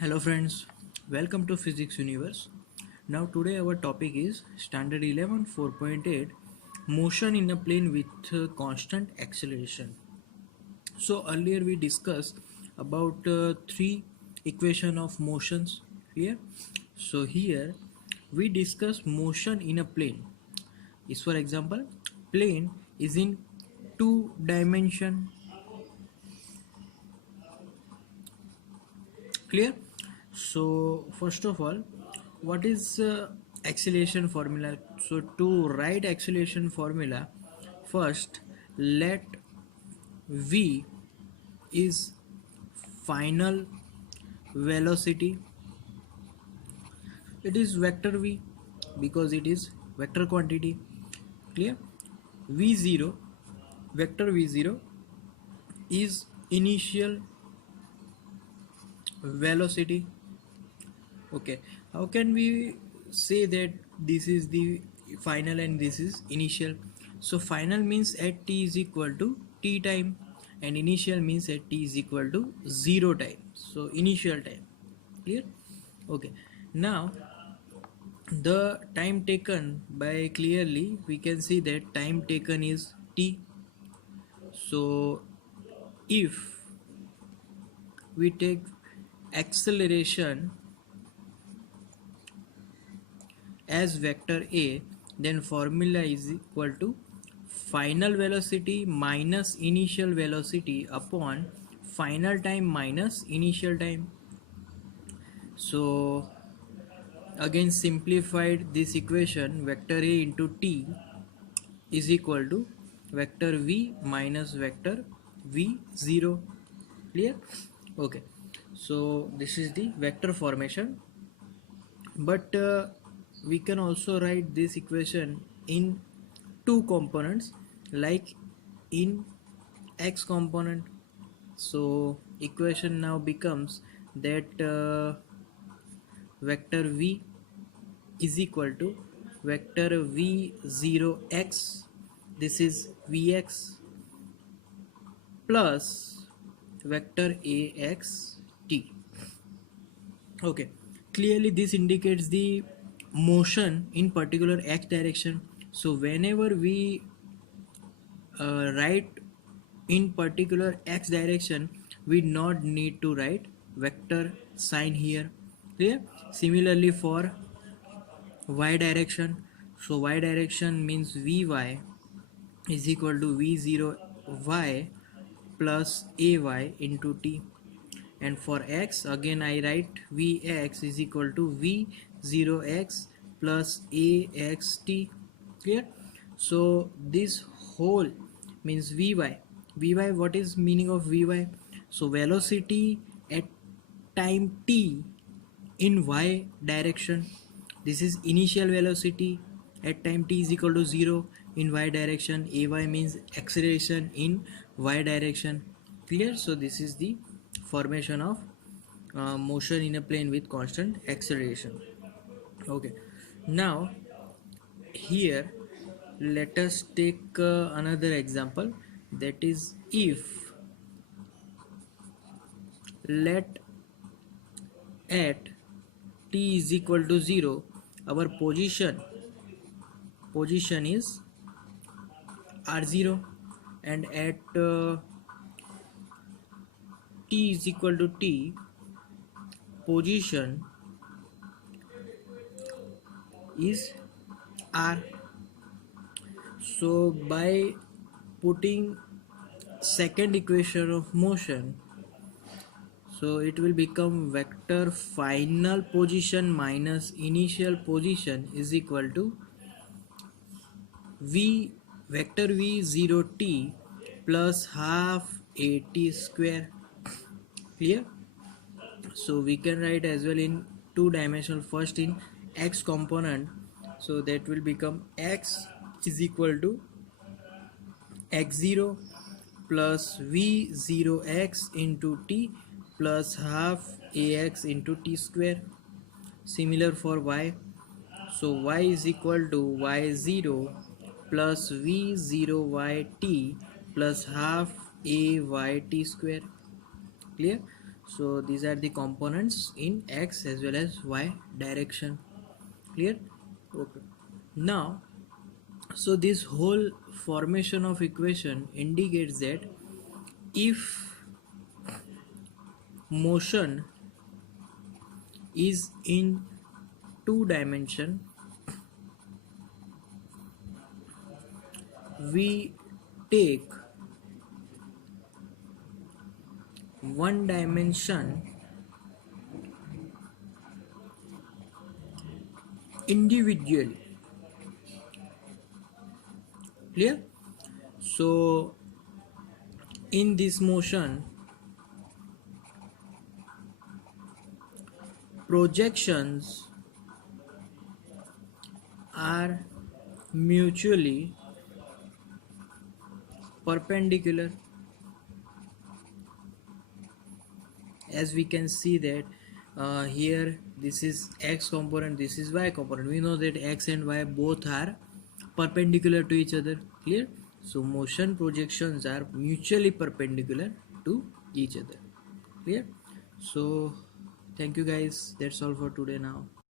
Hello friends, welcome to Physics Universe. Now today our topic is Standard 11 4.8 Motion in a plane with constant acceleration. So earlier we discussed about three equation of motions here. So here we discuss motion in a plane. Is for example, plane is in two dimension. Clear? So first of all, what is acceleration formula? So to write acceleration formula, first let v is final velocity. It is vector v because it is vector quantity. Clear? v0, vector v0 is initial velocity. Okay, how can we say that this is the final and this is initial? So final means at t is equal to t time, and initial means at t is equal to 0 time. So initial time. Clear? Okay, now the time taken, by clearly we can see that time taken is t. So if we take acceleration as vector a, then formula is equal to final velocity minus initial velocity upon final time minus initial time. So again simplified this equation, vector a into t is equal to vector v minus vector v0. Clear? Okay, so this is the vector formation, but we can also write this equation in two components, like in x component. So equation now becomes that vector v is equal to vector v0x, this is vx, plus vector ax t. Okay, clearly this indicates the motion in particular x direction. So whenever we write in particular x direction, we not need to write vector sign here. Clear? Similarly for y direction, so y direction means vy is equal to v0y plus ay into t, and for x again I write vx is equal to v0x plus axt. Clear? So this whole means vy, what is meaning of vy? So velocity at time t in y direction, this is initial velocity at time t is equal to 0 in y direction. Ay means acceleration in y direction. Clear? So this is the formation of motion in a plane with constant acceleration. Okay, now here let us take another example, that is if let at t is equal to 0 our position is r0, and at t is equal to t position is r. So by putting second equation of motion, so it will become vector final position minus initial position is equal to v vector v0 t plus half at square. Clear? So we can write as well in two dimensional, first in x component, so that will become x is equal to x0 plus v0x into t plus half ax into t square. Similar for y, so y is equal to y0 plus v0yt plus half ayt square. Clear? So these are the components in x as well as y direction. Clear? Okay. Now, so this whole formation of equation indicates that if motion is in two dimension, we take one dimension individually. Clear? So in this motion, projections are mutually perpendicular. As we can see that here this is x component, this is y component. We know that x and y both are perpendicular to each other. Clear? So motion projections are mutually perpendicular to each other. Clear? So thank you guys, that's all for today now.